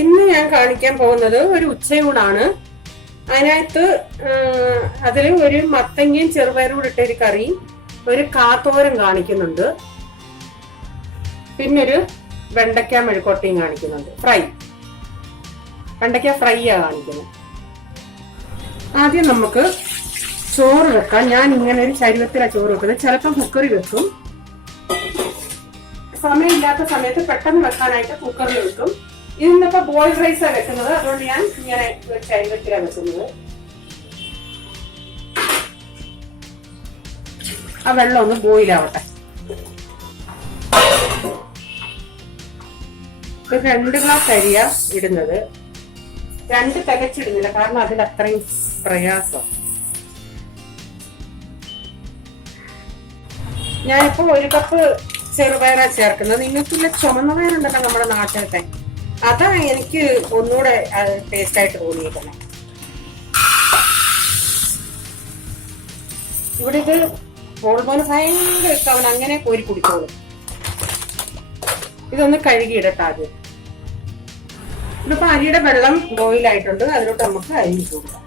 ഇന്ന് ഞാൻ കാണിക്കാൻ പോകുന്നത് ഒരു ഉച്ചയൂണാണ്. അതിനകത്ത് അതിൽ ഒരു മത്തങ്ങയും ചെറുപയറും കൂടെ ഇട്ടൊരു കറി, ഒരു കാത്തോരൻ കാണിക്കുന്നുണ്ട്, പിന്നൊരു വെണ്ടയ്ക്ക മെഴുക്കോട്ടയും കാണിക്കുന്നുണ്ട്. വെണ്ടയ്ക്ക ഫ്രൈയാ കാണിക്കുന്നത്. ആദ്യം നമുക്ക് ചോറ് വെക്കാം. ഞാൻ ഇങ്ങനെ ഒരു ചരുവത്തിലാണ് ചോറ് വെക്കുന്നത്. ചിലപ്പോൾ കുക്കറിൽ വെക്കും, സമയമില്ലാത്ത സമയത്ത് പെട്ടെന്ന് വെക്കാനായിട്ട് കുക്കറിൽ വെക്കും. ഇന്നിപ്പോ ബോയിൽഡ് റൈസാണ് വെക്കുന്നത്, അതുകൊണ്ട് ഞാൻ ഇങ്ങനെ ചരുവത്തിലാണ് വെക്കുന്നത്. ആ വെള്ളം ഒന്ന് ബോയിലാവട്ടെ. ഒരു 2 ഗ്ലാസ് അരിയാ ഇടുന്നത്. 2 തികച്ചിടുന്നില്ല, കാരണം അതിൽ അത്രയും പ്രയാസം. ഞാനിപ്പോ 1 കപ്പ് ചെറുപയറാ ചേർക്കുന്നത്. നിങ്ങൾക്കുള്ള ചുമന്ന പയറുണ്ടല്ലോ നമ്മുടെ നാട്ടിലത്തെ, അതാ എനിക്ക് ഒന്നുകൂടെ ടേസ്റ്റ് ആയിട്ട് തോന്നിയിരിക്കുന്നത്. ഇവിടെ ഇത് മോൾമോന് ഭയങ്കര ഇഷ്ടം, അങ്ങനെ കോരി കുടിച്ചോളും. ഇതൊന്ന് കഴുകിയിടട്ടെ ആദ്യം. ഇതിപ്പോ അരിയുടെ വെള്ളം ബോയിലായിട്ടുണ്ട്, അതിലോട്ട് നമുക്ക് അരി ഇട്ട് കൊടുക്കാം.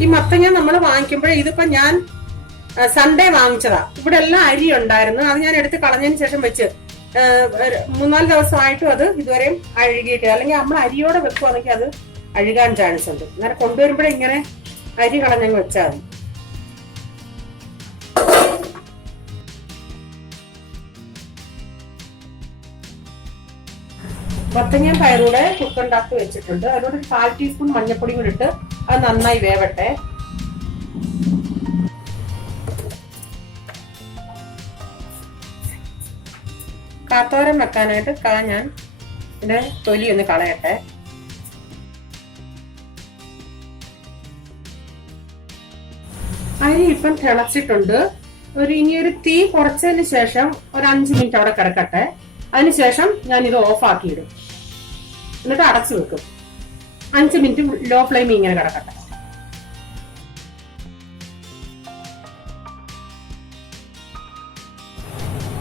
ഈ മത്തങ്ങ നമ്മൾ വാങ്ങിക്കുമ്പോഴേ, ഇതിപ്പോ ഞാൻ സൺഡേ വാങ്ങിച്ചതാ. ഇവിടെ എല്ലാം അരി ഉണ്ടായിരുന്നു, അത് ഞാൻ എടുത്ത് കളഞ്ഞതിന് ശേഷം വെച്ച് 3-4 ദിവസമായിട്ടും അത് ഇതുവരെയും അഴുകിയിട്ട്, അല്ലെങ്കിൽ നമ്മൾ അരിയോടെ വെക്കുവാണെങ്കിൽ അത് അഴുകാൻ ചാൻസ് ഉണ്ട്. അങ്ങനെ കൊണ്ടുവരുമ്പോഴേ ഇങ്ങനെ അരി കളഞ്ഞങ്ങ് വെച്ചാൽ മതി. മത്തങ്ങ പയറൂടെ കുക്കറിനകത്ത് വെച്ചിട്ടുണ്ട്. അതിനോട് 1/4 ടീസ്പൂൺ മഞ്ഞൾപ്പൊടി കൂടി ഇട്ട് അത് നന്നായി വേവട്ടെ. കാത്തോരൻ വെക്കാനായിട്ട് ഞാൻ ഇതിന്റെ തൊലി ഒന്ന് കളയട്ടെ. അരി ഇപ്പം തിളച്ചിട്ടുണ്ട്. ഇനിയൊരു തീ കുറച്ചതിന് ശേഷം ഒരു 5 മിനിറ്റ് അവിടെ കിടക്കട്ടെ. അതിനുശേഷം ഞാൻ ഇത് ഓഫ് ആക്കിയിടും, എന്നിട്ട് അടച്ചു വെക്കും. 5 മിനിറ്റ് ലോ ഫ്ലെയിമിൽ ഇങ്ങനെ കിടക്കട്ടെ.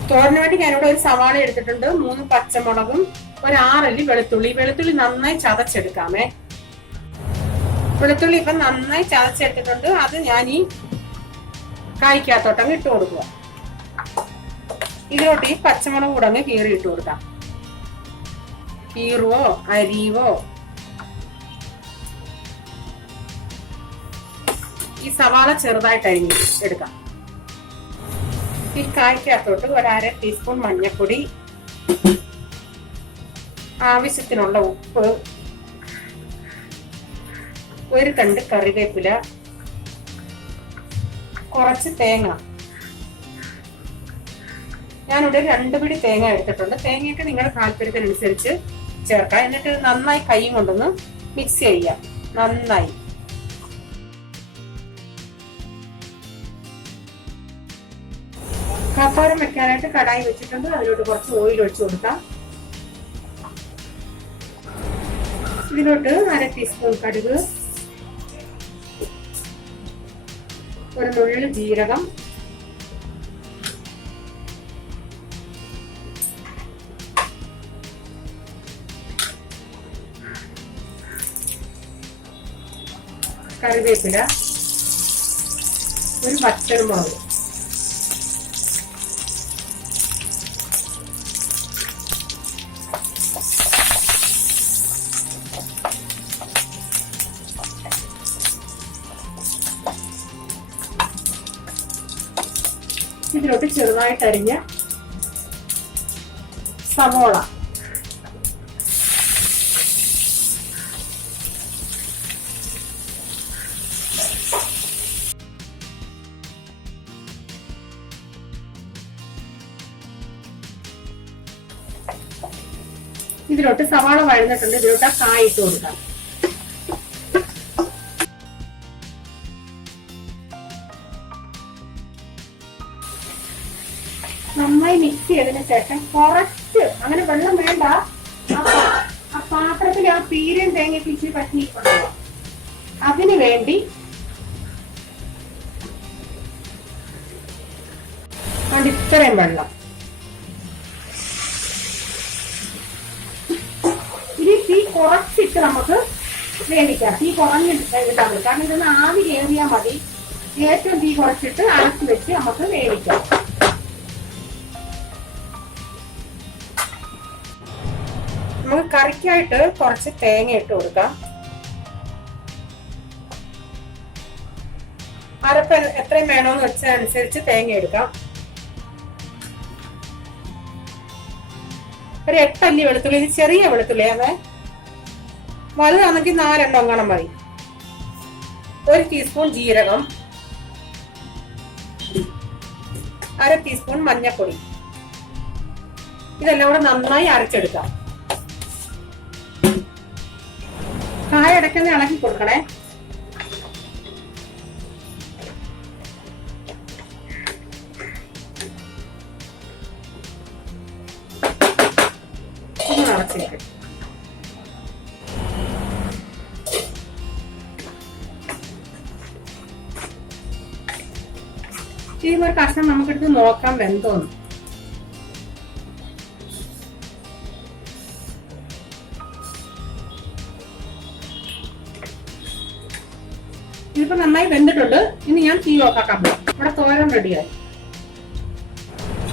തോരന് വേണ്ടി ഞാനിവിടെ ഒരു സവാള എടുത്തിട്ടുണ്ട്, 3 പച്ചമുളകും, ഒരു 6 അല്ലി വെളുത്തുള്ളി. വെളുത്തുള്ളി നന്നായി ചതച്ചെടുക്കാമേ. വെളുത്തുള്ളി ഇപ്പൊ നന്നായി ചതച്ചെടുത്തിട്ടുണ്ട്. അത് ഞാൻ ഈ കായ്ക്കകത്തോട്ടങ്ങ് ഇട്ട് കൊടുക്കുക. ഇതിലോട്ട് ഈ പച്ചമുളക് കൂടെ അങ്ങ് കീറി ഇട്ട് കൊടുക്കാം. കീറുവോ അരിവോ. ഈ സവാള ചെറുതായിട്ട് അരിഞ്ഞ് എടുക്കാം. ഈ കായ്ക്കകത്തോട്ട് ഒരു 1/2 ടീസ്പൂൺ മഞ്ഞൾപ്പൊടി, ആവശ്യത്തിനുള്ള ഉപ്പ്, ഒരു തണ്ട് കറിവേപ്പില, കുറച്ച് തേങ്ങ. ഞാനിവിടെ 2 പിടി തേങ്ങ എടുത്തിട്ടുണ്ട്. തേങ്ങയൊക്കെ നിങ്ങളുടെ താല്പര്യത്തിനനുസരിച്ച് ചേർക്കാം. എന്നിട്ട് നന്നായി കൈ കൊണ്ടൊന്ന് മിക്സ് ചെയ്യാം. നന്നായി കാത്തോരൻ വെക്കാനായിട്ട് കടായി വെച്ചിട്ടുണ്ട്. അതിലോട്ട് കുറച്ച് ഓയിൽ ഒഴിച്ചു കൊടുക്കാം. ഇതിലോട്ട് 1/2 ടീസ്പൂൺ കടുക്, ഒരു നുള്ളി ജീരകം, കറിവേപ്പില, ഒരു പച്ചമുളക്. ഇതിലോട്ട് ചെറുതായിട്ട് അരിഞ്ഞ സവോള, ഇതിലോട്ട് സവാള വഴന്നിട്ടുണ്ട്. ഇതിലോട്ട് കായ ഇട്ട് കൊടുക്കാം. നന്നായി മിക്സ് ചെയ്തതിന് ശേഷം കുറച്ച്, അങ്ങനെ വെള്ളം വേണ്ട, ആ പാത്രത്തിൽ ആ പീരയും തേങ്ങയൊക്കെ ഇച്ചിരി പറ്റിയിട്ടുണ്ടല്ലോ, അതിന് വേണ്ടി ഇത്രയും വെള്ളം. ഇനി തീ കുറച്ചിട്ട് നമുക്ക് വേവിക്കാം. തീ കുറഞ്ഞിട്ടാൽ മതി, കാരണം ഇതൊന്ന് ആവി കയറിയാൽ മതി. ഏറ്റവും തീ കുറച്ചിട്ട് അടച്ചു വെച്ച് നമുക്ക് വേവിക്കാം. നമുക്ക് കറിക്കായിട്ട് കുറച്ച് തേങ്ങ ഇട്ട് കൊടുക്കാം. അരപ്പ് എത്രയും വേണോന്ന് വെച്ചതനുസരിച്ച് തേങ്ങ എടുക്കാം. ഒരു 8 അല്ലി വെളുത്തുള്ളി, ഇത് ചെറിയ വെളുത്തുള്ളി, അതെ വലുതാണെങ്കിൽ 4 എണ്ണം കാണാൻ മതി. 1 ടീസ്പൂൺ ജീരകം, 1/2 ടീസ്പൂൺ മഞ്ഞൾപ്പൊടി. ഇതെല്ലാം കൂടെ നന്നായി അരച്ചെടുക്കാം. കായ ഇടയ്ക്കൊന്ന് ഇളക്കി കൊടുക്കണേ. ഒന്ന് അടച്ചേക്ക്. ഈ ഒരു കഷ്ണം നമുക്കെടുത്ത് നോക്കാം വെന്തോന്ന്. ഇതിപ്പോ നന്നായി വെന്തിട്ടുണ്ട്. ഇനി ഞാൻ തീ ഓഫാക്കാൻ പോകും. ഇവിടെ തോരൻ റെഡിയായി.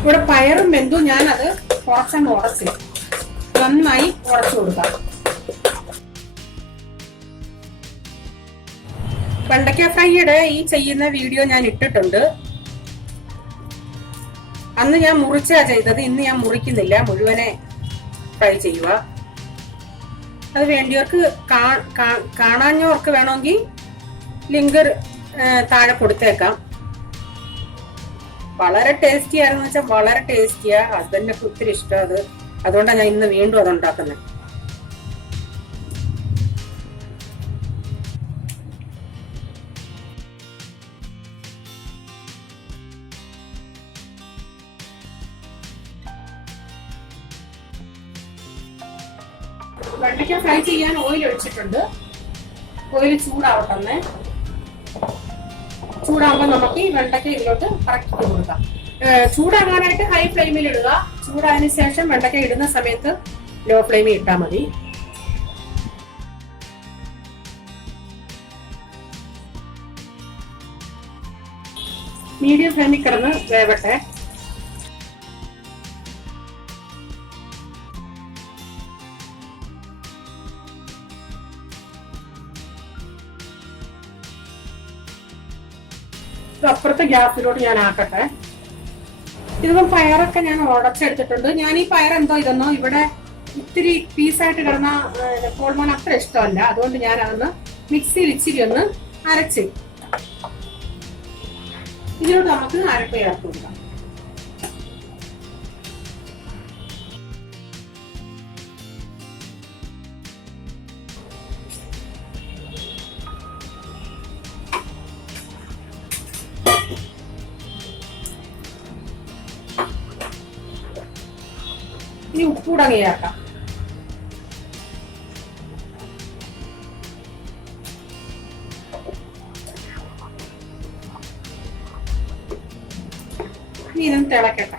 ഇവിടെ പയറും വെന്തു. ഞാനത് കുറച്ചങ്ങ് ഉടച്ച് നന്നായി ഉടച്ചു കൊടുക്കാം. വെണ്ടയ്ക്ക ഫ്രൈയുടെ ഈ ചെയ്യുന്ന വീഡിയോ ഞാൻ ഇട്ടിട്ടുണ്ട്. അന്ന് ഞാൻ മുറിച്ചാ ചെയ്തത്, ഇന്ന് ഞാൻ മുറിക്കുന്നില്ല, മുഴുവനെ ഫ്രൈ ചെയ്യുക. അത് വേണ്ടിയവർക്ക് കാണാഞ്ഞവർക്ക് വേണമെങ്കിൽ ലിങ്ക് താഴെ കൊടുത്തേക്കാം. വളരെ ടേസ്റ്റി ആയിരുന്നു വെച്ചാൽ വളരെ ടേസ്റ്റിയാ. ഹസ്ബൻഡിനൊക്കെ ഒത്തിരി ഇഷ്ടം അത്. അതുകൊണ്ടാണ് ഞാൻ ഇന്ന് വീണ്ടും അത് ഉണ്ടാക്കുന്നത്. വെണ്ടയ്ക്ക ഫ്രൈ ചെയ്യാൻ ഓയിൽ ഒഴിച്ചിട്ടുണ്ട്. ഓയിൽ ചൂടാവട്ടെ. ചൂടാകുമ്പോൾ നമുക്ക് ഈ വെണ്ടയ്ക്ക ഇതിലോട്ട് കറക്റ്റ് കൊടുക്കാം. ചൂടാകാനായിട്ട് ഹൈ ഫ്ലെയിമിൽ ഇടുക. ചൂടായതിനു ശേഷം വെണ്ടയ്ക്ക ഇടുന്ന സമയത്ത് ലോ ഫ്ലെയിമിൽ ഇട്ടാൽ മതി. മീഡിയം ഫ്ലെയിമിൽ കിടന്ന് വേവട്ടെ. അപ്പുറത്തെ ഗ്യാസിലോട്ട് ഞാൻ ആക്കട്ടെ. ഇതിപ്പം പയറൊക്കെ ഞാൻ ഉടച്ചെടുത്തിട്ടുണ്ട്. ഞാൻ ഈ പയർ എന്തോ ഇതൊന്നോ ഇവിടെ ഇത്തിരി പീസായിട്ട് കിടന്ന കോൾമോൻ അത്ര ഇഷ്ടമല്ല. അതുകൊണ്ട് ഞാൻ അതൊന്ന് മിക്സിയിൽ ഇച്ചിരി ഒന്ന് അരച്ച് ഇതിലോട്ട് നമുക്ക് അരപ്പ് ചേർത്ത് കൊടുക്കാം. ഇനി ഉപ്പൂടങ്ങ് ചേർക്കാം. ഇനി ഇതൊന്ന് തിളക്കട്ടെ.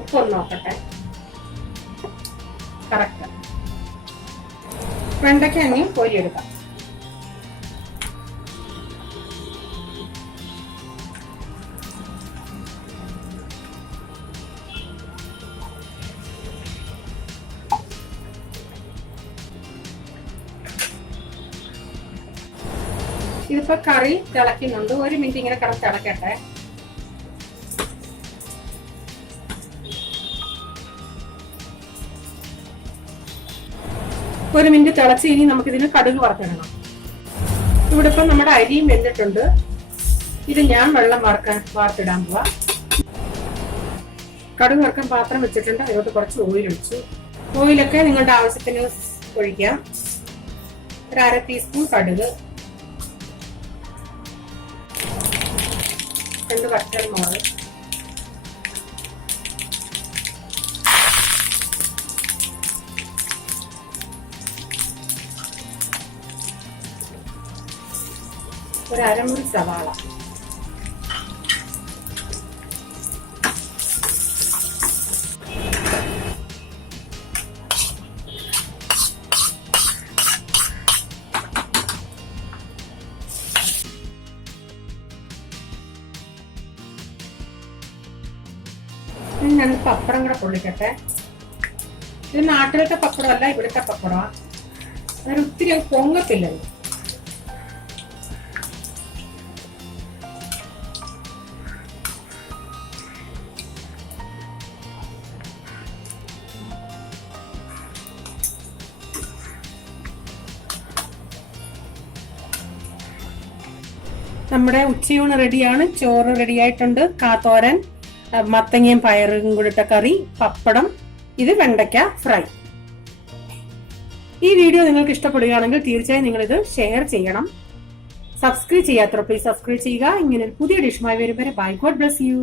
ഉപ്പൊന്ന് നോക്കട്ടെ. കറക്റ്റ്. വെണ്ടയ്ക്ക ഇനി കോരിയെടുക്കാം. ഇതിപ്പോ കറി തിളക്കുന്നുണ്ട്. 1 മിനിറ്റ് ഇങ്ങനെ കിടന്ന് തിളക്കട്ടെ. ഒരു മിനിറ്റ് തിളച്ച് ഇനി നമുക്കിതിന് കടുക് വറുത്തിടണം. ഇവിടെ ഇപ്പം നമ്മുടെ അരിയും വെന്തിട്ടുണ്ട്. ഇത് ഞാൻ വെള്ളം വാർത്തിടാൻ പോവാ. കടുക് വറുക്കാൻ പാത്രം വെച്ചിട്ടുണ്ട്. അതിലോട്ട് കുറച്ച് ഓയിൽ ഒഴിച്ചു. ഓയിലൊക്കെ നിങ്ങളുടെ ആവശ്യത്തിന് ഒഴിക്കാം. 1/2 ടീസ്പൂൺ കടുക്, 2 വറ്റൽമുളക്, ഒരു അരമുറി സവാള, ഞാൻ പപ്പടം കൂടെ പൊള്ളിക്കട്ടെ. ഇത് നാട്ടിലത്തെ പപ്പടമല്ല, ഇവിടുത്തെ പപ്പടമാണ്. അതൊരു ഒത്തിരി പൊങ്ങത്തില്ലല്ലോ. നമ്മുടെ ഉച്ചയൂണ് റെഡിയാണ്. ചോറ് റെഡിയായിട്ടുണ്ട്. കാത്തോരൻ, മത്തങ്ങയും പയറും കൂടിട്ട കറി, പപ്പടം, ഇത് വെണ്ടയ്ക്ക ഫ്രൈ. ഈ വീഡിയോ നിങ്ങൾക്ക് ഇഷ്ടപ്പെടുകയാണെങ്കിൽ തീർച്ചയായും നിങ്ങൾ ഇത് ഷെയർ ചെയ്യണം. സബ്സ്ക്രൈബ് ചെയ്യാത്തവർ പ്ലീസ് സബ്സ്ക്രൈബ് ചെയ്യുക. ഇങ്ങനെ ഒരു പുതിയ ഡിഷുമായി വരും വരെ ബൈ. God bless you.